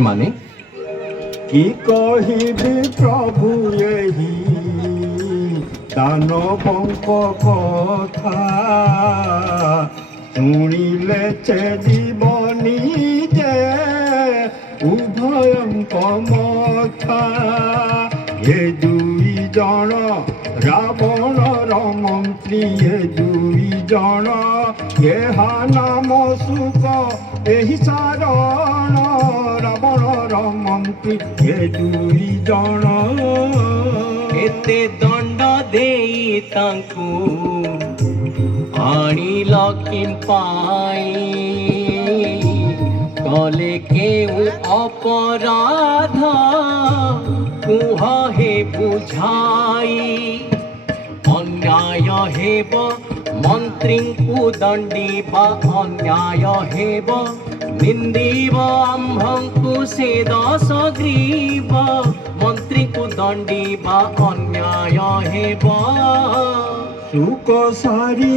মানে কি কহিবি প্রভু এই দানবঙ্ক কথা শুনিলে চেদিবনি যে উভয়ঙ্ক মথা এ দুই জন রাবণর মন্ত্রী এ দুই জন এহা নাম সুখ ଏହି ସାରଣ ରାବଣର ମନ୍ତ୍ରୀ ଏ ଦୁଇ ଜଣ ଏତେ ଦଣ୍ଡ ଦେଇ ତାଙ୍କୁ ଆଣିଲ କିମ୍ପାଇଁ କଲେ କେଉଁ ଅପରାଧ କୁହ ହେ ବୁଝାଇ ଅନ୍ୟାୟ ହେବ ମନ୍ତ୍ରୀଙ୍କୁ ଦଣ୍ଡିବା ଅନ୍ୟାୟ ହେବ ନିନ୍ଦିବ ଆମ୍ଭଙ୍କୁ ସେ ଦଶ ଗ୍ରୀବ ମନ୍ତ୍ରୀଙ୍କୁ ଦଣ୍ଡିବା ଅନ୍ୟାୟ ହେବ ସୁକ ସାରି